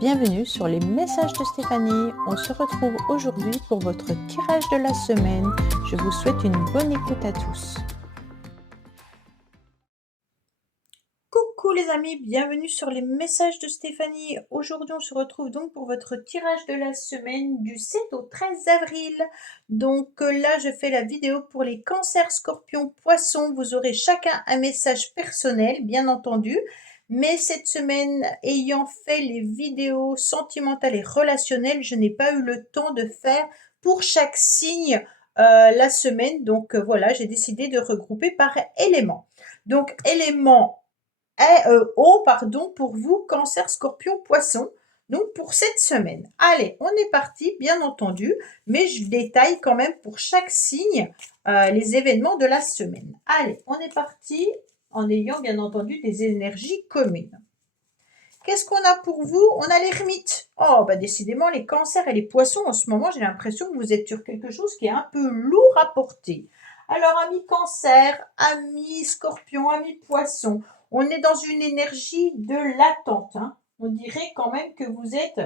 Bienvenue sur les messages de Stéphanie. On se retrouve aujourd'hui pour votre tirage de la semaine. Je vous souhaite une bonne écoute à tous. Coucou les amis, bienvenue sur les messages de Stéphanie. Aujourd'hui, on se retrouve donc pour votre tirage de la semaine du 7 au 13 avril. Donc là, je fais la vidéo pour les cancers, scorpions, poissons. Vous aurez chacun un message personnel, bien entendu. Mais cette semaine, ayant fait les vidéos sentimentales et relationnelles, je n'ai pas eu le temps de faire pour chaque signe la semaine. Donc voilà, j'ai décidé de regrouper par élément. Donc élément eau, pardon, pour vous, cancer, scorpion, poisson. Donc pour cette semaine. Allez, on est parti, bien entendu, mais je détaille quand même pour chaque signe les événements de la semaine. Allez, on est parti en ayant bien entendu des énergies communes. Qu'est-ce qu'on a pour vous? On a l'ermite. Oh, bah décidément, les cancers et les poissons, en ce moment, j'ai l'impression que vous êtes sur quelque chose qui est un peu lourd à porter. Alors, amis cancer, amis scorpion, amis poisson, on est dans une énergie de l'attente. On dirait quand même que vous êtes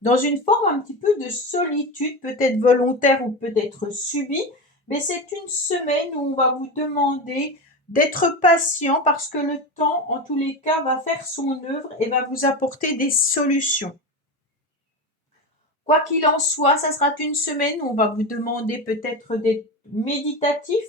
dans une forme un petit peu de solitude, peut-être volontaire ou peut-être subie, mais c'est une semaine où on va vous demander d'être patient parce que le temps, en tous les cas, va faire son œuvre et va vous apporter des solutions. Quoi qu'il en soit, ça sera une semaine où on va vous demander peut-être d'être méditatif,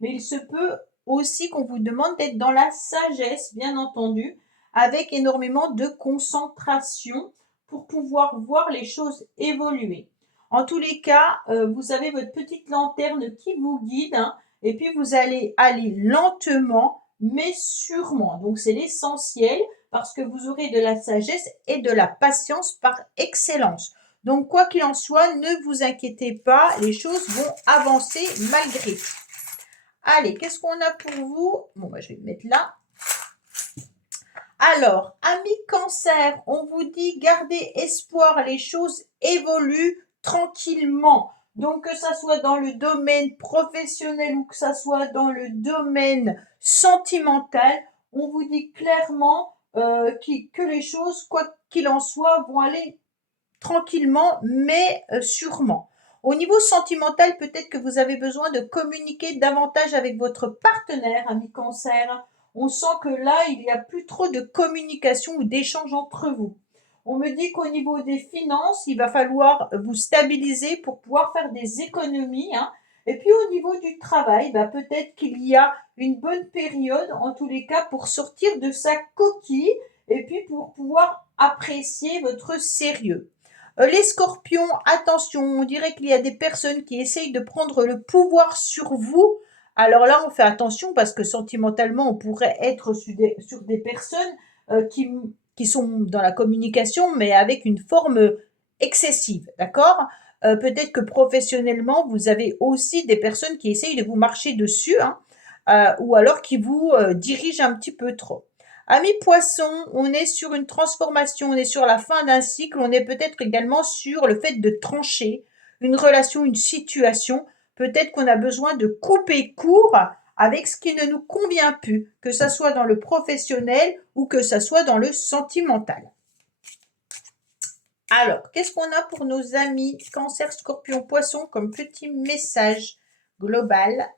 mais il se peut aussi qu'on vous demande d'être dans la sagesse, bien entendu, avec énormément de concentration pour pouvoir voir les choses évoluer. En tous les cas, vous avez votre petite lanterne qui vous guide, et puis vous allez aller lentement, mais sûrement. Donc c'est l'essentiel parce que vous aurez de la sagesse et de la patience par excellence. Donc, quoi qu'il en soit, ne vous inquiétez pas, les choses vont avancer malgré tout. Allez, qu'est-ce qu'on a pour vous? Bon, bah, je vais le mettre là. Alors, amis cancer, on vous dit gardez espoir, les choses évoluent tranquillement. Donc, que ça soit dans le domaine professionnel ou que ça soit dans le domaine sentimental, on vous dit clairement que les choses, quoi qu'il en soit, vont aller tranquillement, mais sûrement. Au niveau sentimental, peut-être que vous avez besoin de communiquer davantage avec votre partenaire, ami cancer. On sent que là, il n'y a plus trop de communication ou d'échange entre vous. On me dit qu'au niveau des finances, il va falloir vous stabiliser pour pouvoir faire des économies. Et puis au niveau du travail, peut-être qu'il y a une bonne période, en tous les cas, pour sortir de sa coquille et puis pour pouvoir apprécier votre sérieux. Les scorpions, attention, on dirait qu'il y a des personnes qui essayent de prendre le pouvoir sur vous. Alors là, on fait attention parce que sentimentalement, on pourrait être sur des personnes qui sont dans la communication, mais avec une forme excessive, d'accord? Peut-être que professionnellement, vous avez aussi des personnes qui essayent de vous marcher dessus, ou alors qui vous dirigent un petit peu trop. Amis poissons, on est sur une transformation, on est sur la fin d'un cycle, on est peut-être également sur le fait de trancher une relation, une situation. Peut-être qu'on a besoin de couper court avec ce qui ne nous convient plus, que ça soit dans le professionnel ou que ça soit dans le sentimental. Alors, qu'est-ce qu'on a pour nos amis cancer, scorpion, poisson comme petit message global?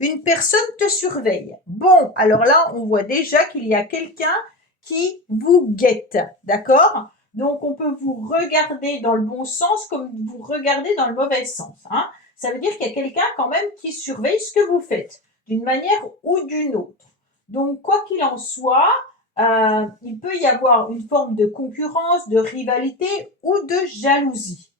Une personne te surveille. Bon, alors là, on voit déjà qu'il y a quelqu'un qui vous guette, d'accord? Donc, on peut vous regarder dans le bon sens comme vous regarder dans le mauvais sens. Ça veut dire qu'il y a quelqu'un quand même qui surveille ce que vous faites, d'une manière ou d'une autre. Donc, quoi qu'il en soit, il peut y avoir une forme de concurrence, de rivalité ou de jalousie.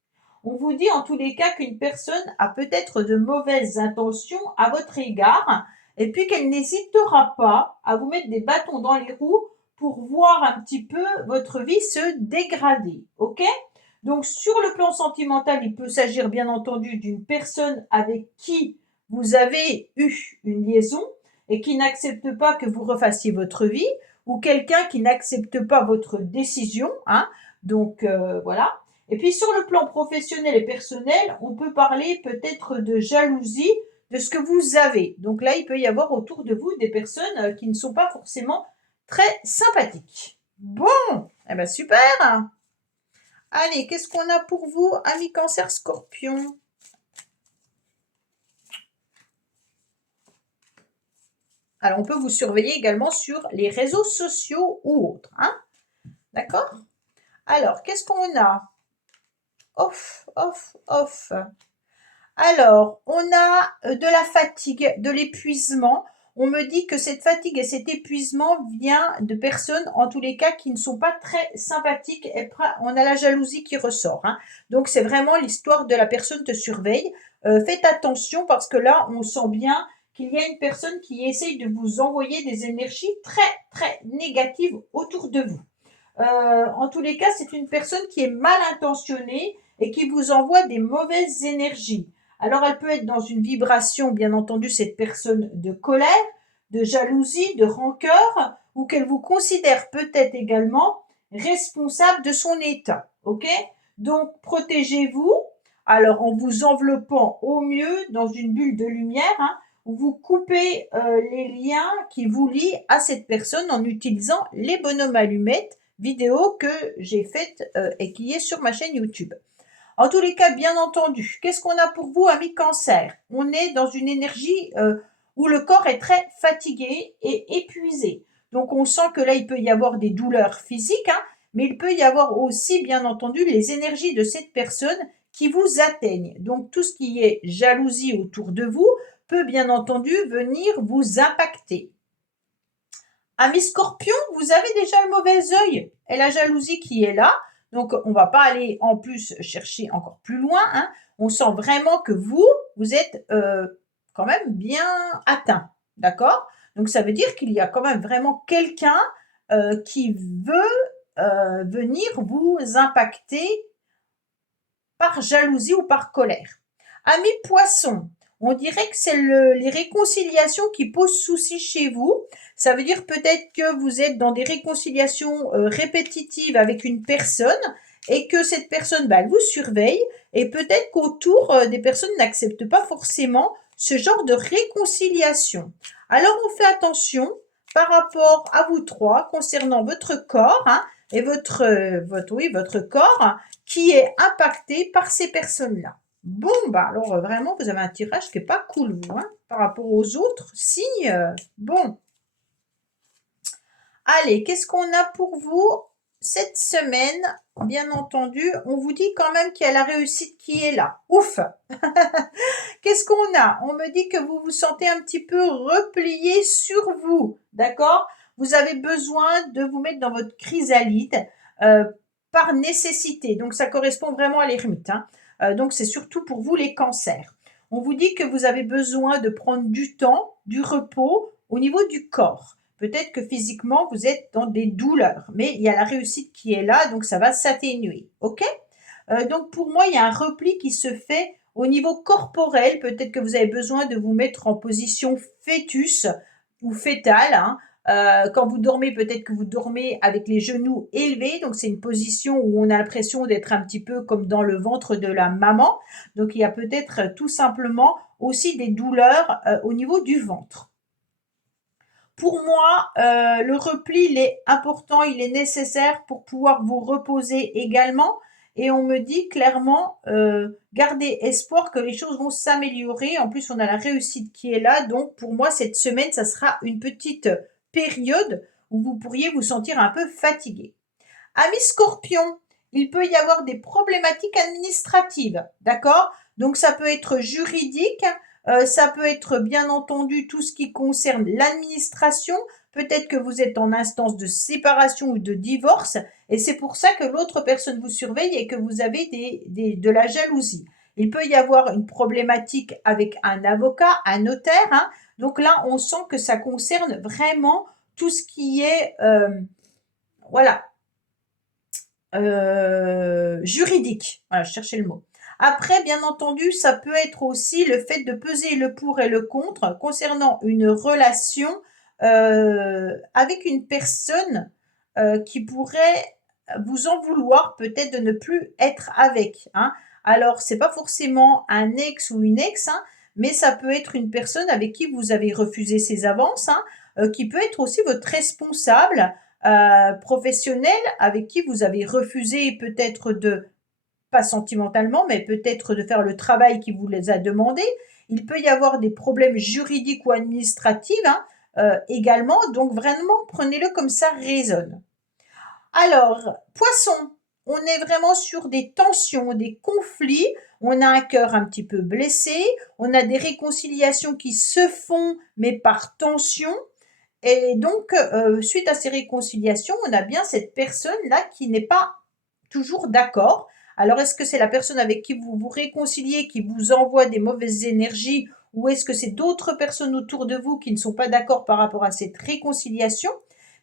On vous dit en tous les cas qu'une personne a peut-être de mauvaises intentions à votre égard et puis qu'elle n'hésitera pas à vous mettre des bâtons dans les roues pour voir un petit peu votre vie se dégrader, ok? Donc sur le plan sentimental, il peut s'agir bien entendu d'une personne avec qui vous avez eu une liaison et qui n'accepte pas que vous refassiez votre vie ou quelqu'un qui n'accepte pas votre décision, donc voilà. Et puis sur le plan professionnel et personnel, on peut parler peut-être de jalousie de ce que vous avez. Donc là, il peut y avoir autour de vous des personnes qui ne sont pas forcément très sympathiques. Bon, eh ben super. Allez, qu'est-ce qu'on a pour vous, amis Cancer Scorpion? Alors, on peut vous surveiller également sur les réseaux sociaux ou autres, hein? D'accord? Alors, qu'est-ce qu'on a? Off, off, off. Alors, on a de la fatigue, de l'épuisement. On me dit que cette fatigue et cet épuisement vient de personnes, en tous les cas, qui ne sont pas très sympathiques. Et on a la jalousie qui ressort, hein. Donc, c'est vraiment l'histoire de la personne te surveille. Faites attention parce que là, on sent bien qu'il y a une personne qui essaye de vous envoyer des énergies très, très négatives autour de vous. En tous les cas, c'est une personne qui est mal intentionnée et qui vous envoie des mauvaises énergies. Alors, elle peut être dans une vibration, bien entendu, cette personne de colère, de jalousie, de rancœur, ou qu'elle vous considère peut-être également responsable de son état. Ok? Donc, protégez-vous. Alors, en vous enveloppant au mieux dans une bulle de lumière, hein, où vous coupez les liens qui vous lient à cette personne en utilisant les bonhommes allumettes vidéo que j'ai faite et qui est sur ma chaîne YouTube. En tous les cas, bien entendu, qu'est-ce qu'on a pour vous, amis Cancer? On est dans une énergie où le corps est très fatigué et épuisé. Donc on sent que là, il peut y avoir des douleurs physiques, hein, mais il peut y avoir aussi, bien entendu, les énergies de cette personne qui vous atteignent. Donc tout ce qui est jalousie autour de vous peut, bien entendu, venir vous impacter. Ami Scorpion, vous avez déjà le mauvais œil et la jalousie qui est là. Donc, on ne va pas aller en plus chercher encore plus loin, hein. On sent vraiment que vous êtes quand même bien atteint. D'accord? Donc, ça veut dire qu'il y a quand même vraiment quelqu'un qui veut venir vous impacter par jalousie ou par colère. Ami Poisson, on dirait que c'est les réconciliations qui posent souci chez vous. Ça veut dire peut-être que vous êtes dans des réconciliations répétitives avec une personne et que cette personne, bah, elle vous surveille et peut-être qu'autour des personnes n'acceptent pas forcément ce genre de réconciliation. Alors on fait attention par rapport à vous trois concernant votre corps, hein, et votre corps qui est impacté par ces personnes-là. Bon, bah alors vraiment, vous avez un tirage qui n'est pas cool, vous, hein, par rapport aux autres signes. Bon, allez, qu'est-ce qu'on a pour vous cette semaine? Bien entendu, on vous dit quand même qu'il y a la réussite qui est là. Ouf. Qu'est-ce qu'on a? On me dit que vous vous sentez un petit peu replié sur vous, d'accord? Vous avez besoin de vous mettre dans votre chrysalide par nécessité. Donc, ça correspond vraiment à l'ermite, hein. Donc, c'est surtout pour vous les cancers. On vous dit que vous avez besoin de prendre du temps, du repos au niveau du corps. Peut-être que physiquement, vous êtes dans des douleurs, mais il y a la réussite qui est là, donc ça va s'atténuer. OK? Donc, pour moi, il y a un repli qui se fait au niveau corporel. Peut-être que vous avez besoin de vous mettre en position fœtus ou fœtale, hein. Quand vous dormez, peut-être que vous dormez avec les genoux élevés. Donc, c'est une position où on a l'impression d'être un petit peu comme dans le ventre de la maman. Donc, il y a peut-être tout simplement aussi des douleurs au niveau du ventre. Pour moi, le repli, il est important, il est nécessaire pour pouvoir vous reposer également. Et on me dit clairement, gardez espoir que les choses vont s'améliorer. En plus, on a la réussite qui est là. Donc, pour moi, cette semaine, ça sera une petite période où vous pourriez vous sentir un peu fatigué. Amis Scorpion, il peut y avoir des problématiques administratives, d'accord? Donc ça peut être juridique, ça peut être bien entendu tout ce qui concerne l'administration. Peut-être que vous êtes en instance de séparation ou de divorce et c'est pour ça que l'autre personne vous surveille et que vous avez de la jalousie. Il peut y avoir une problématique avec un avocat, un notaire, hein. Donc là, on sent que ça concerne vraiment tout ce qui est, voilà, juridique. Voilà, je cherchais le mot. Après, bien entendu, ça peut être aussi le fait de peser le pour et le contre concernant une relation avec une personne qui pourrait vous en vouloir peut-être de ne plus être avec, hein. Alors, c'est pas forcément un ex ou une ex, hein, mais ça peut être une personne avec qui vous avez refusé ses avances, hein, qui peut être aussi votre responsable professionnel avec qui vous avez refusé peut-être de, pas sentimentalement, mais peut-être de faire le travail qui vous les a demandé. Il peut y avoir des problèmes juridiques ou administratifs hein, également, donc vraiment prenez-le comme ça résonne. Alors, poisson, on est vraiment sur des tensions, des conflits, on a un cœur un petit peu blessé, on a des réconciliations qui se font, mais par tension. Et donc, suite à ces réconciliations, on a bien cette personne-là qui n'est pas toujours d'accord. Alors, est-ce que c'est la personne avec qui vous vous réconciliez qui vous envoie des mauvaises énergies ou est-ce que c'est d'autres personnes autour de vous qui ne sont pas d'accord par rapport à cette réconciliation?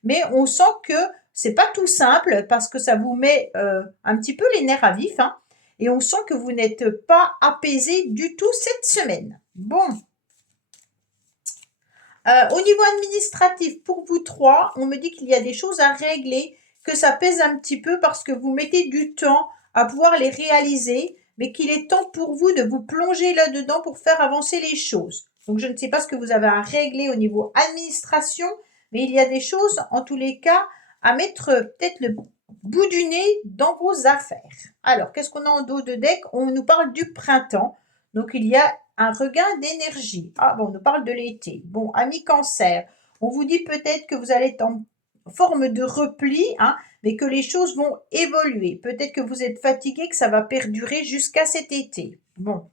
Mais on sent que c'est pas tout simple parce que ça vous met un petit peu les nerfs à vif hein, et on sent que vous n'êtes pas apaisé du tout cette semaine. Bon, au niveau administratif, pour vous trois, on me dit qu'il y a des choses à régler, que ça pèse un petit peu parce que vous mettez du temps à pouvoir les réaliser, mais qu'il est temps pour vous de vous plonger là-dedans pour faire avancer les choses. Donc je ne sais pas ce que vous avez à régler au niveau administration, mais il y a des choses, en tous les cas, à mettre peut-être le bout du nez dans vos affaires. Alors, qu'est-ce qu'on a en dos de deck? On nous parle du printemps. Donc il y a un regain d'énergie. Ah bon, on nous parle de l'été. Bon, ami cancer, on vous dit peut-être que vous allez être en forme de repli, hein, mais que les choses vont évoluer. Peut-être que vous êtes fatigué, que ça va perdurer jusqu'à cet été. Bon.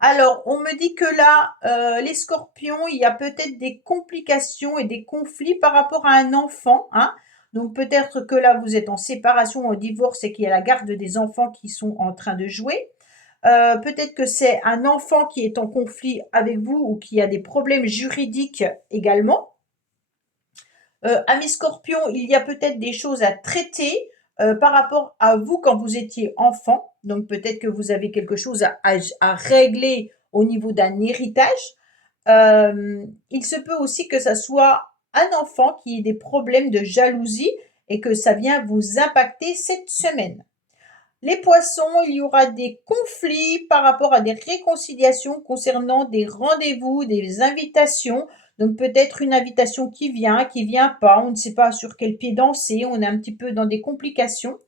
Alors, on me dit que là, les scorpions, il y a peut-être des complications et des conflits par rapport à un enfant, hein. Donc peut-être que là, vous êtes en séparation ou en divorce et qu'il y a la garde des enfants qui sont en train de jouer. Peut-être que c'est un enfant qui est en conflit avec vous ou qui a des problèmes juridiques également. Amis Scorpion, il y a peut-être des choses à traiter par rapport à vous quand vous étiez enfant. Donc peut-être que vous avez quelque chose à régler au niveau d'un héritage. Il se peut aussi que ça soit un enfant qui ait des problèmes de jalousie et que ça vient vous impacter cette semaine. Les poissons, il y aura des conflits par rapport à des réconciliations concernant des rendez-vous, des invitations. Donc peut-être une invitation qui vient pas, on ne sait pas sur quel pied danser, on est un petit peu dans des complications.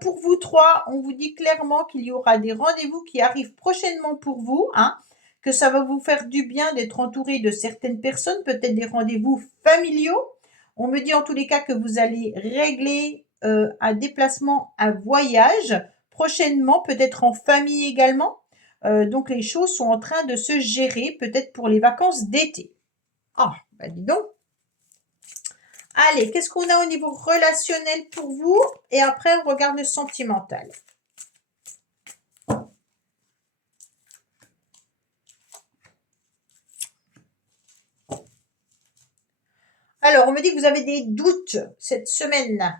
Pour vous trois, on vous dit clairement qu'il y aura des rendez-vous qui arrivent prochainement pour vous, hein, que ça va vous faire du bien d'être entouré de certaines personnes, peut-être des rendez-vous familiaux. On me dit en tous les cas que vous allez régler un déplacement, un voyage prochainement, peut-être en famille également. Donc les choses sont en train de se gérer, peut-être pour les vacances d'été. Ah, bah dis donc. Allez, qu'est-ce qu'on a au niveau relationnel pour vous? Et après, on regarde le sentimental. Alors, on me dit que vous avez des doutes cette semaine.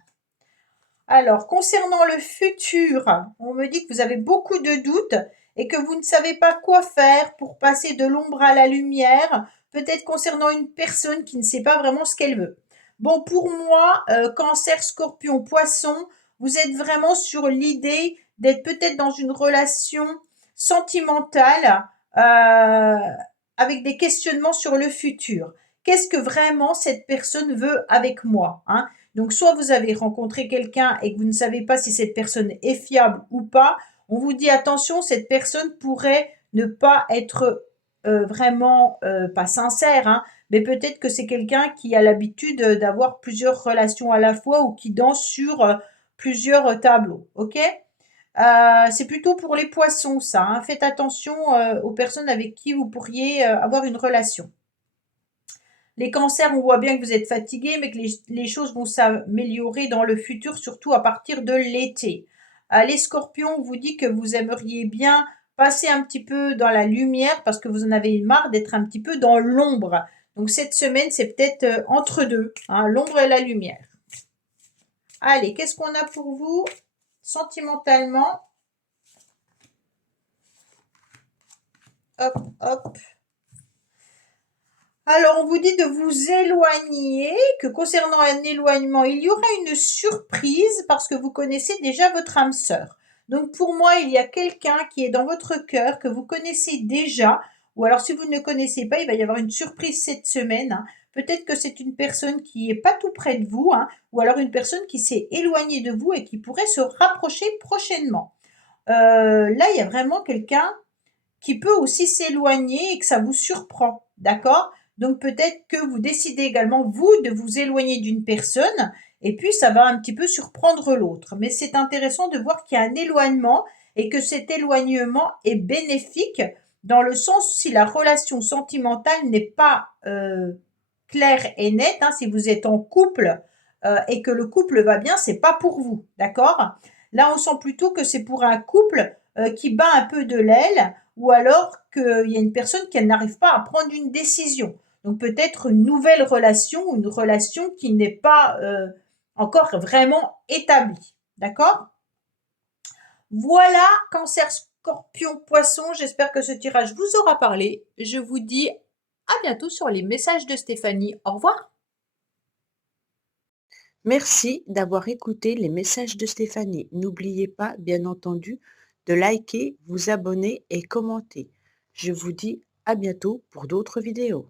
Alors, concernant le futur, on me dit que vous avez beaucoup de doutes et que vous ne savez pas quoi faire pour passer de l'ombre à la lumière, peut-être concernant une personne qui ne sait pas vraiment ce qu'elle veut. Bon, pour moi, cancer, scorpion, poisson, vous êtes vraiment sur l'idée d'être peut-être dans une relation sentimentale avec des questionnements sur le futur. Qu'est-ce que vraiment cette personne veut avec moi, hein? Donc, soit vous avez rencontré quelqu'un et que vous ne savez pas si cette personne est fiable ou pas, on vous dit attention, cette personne pourrait ne pas être vraiment pas sincère, hein, mais peut-être que c'est quelqu'un qui a l'habitude d'avoir plusieurs relations à la fois ou qui danse sur plusieurs tableaux, ok? C'est plutôt pour les poissons, ça, hein. Faites attention aux personnes avec qui vous pourriez avoir une relation. Les cancers, on voit bien que vous êtes fatigué, mais que les choses vont s'améliorer dans le futur, surtout à partir de l'été. Les scorpions, on vous dit que vous aimeriez bien passer un petit peu dans la lumière parce que vous en avez marre d'être un petit peu dans l'ombre. Donc cette semaine, c'est peut-être entre deux, hein, l'ombre et la lumière. Allez, qu'est-ce qu'on a pour vous sentimentalement? Hop, hop. Alors, on vous dit de vous éloigner, que concernant un éloignement, il y aura une surprise parce que vous connaissez déjà votre âme sœur. Donc, pour moi, il y a quelqu'un qui est dans votre cœur, que vous connaissez déjà, ou alors si vous ne le connaissez pas, il va y avoir une surprise cette semaine, hein, Peut-être que c'est une personne qui est pas tout près de vous, hein, ou alors une personne qui s'est éloignée de vous et qui pourrait se rapprocher prochainement. Là, il y a vraiment quelqu'un qui peut aussi s'éloigner et que ça vous surprend, d'accord? Donc peut-être que vous décidez également, vous, de vous éloigner d'une personne et puis ça va un petit peu surprendre l'autre. Mais c'est intéressant de voir qu'il y a un éloignement et que cet éloignement est bénéfique dans le sens si la relation sentimentale n'est pas claire et nette, hein, si vous êtes en couple et que le couple va bien, c'est pas pour vous, d'accord? Là, on sent plutôt que c'est pour un couple qui bat un peu de l'aile ou alors qu'il y a une personne qui n'arrive pas à prendre une décision. Donc peut-être une nouvelle relation, une relation qui n'est pas encore vraiment établie. D'accord? Voilà, cancer, scorpion, poisson, j'espère que ce tirage vous aura parlé. Je vous dis à bientôt sur les messages de Stéphanie. Au revoir. Merci d'avoir écouté les messages de Stéphanie. N'oubliez pas, bien entendu, de liker, vous abonner et commenter. Je vous dis à bientôt pour d'autres vidéos.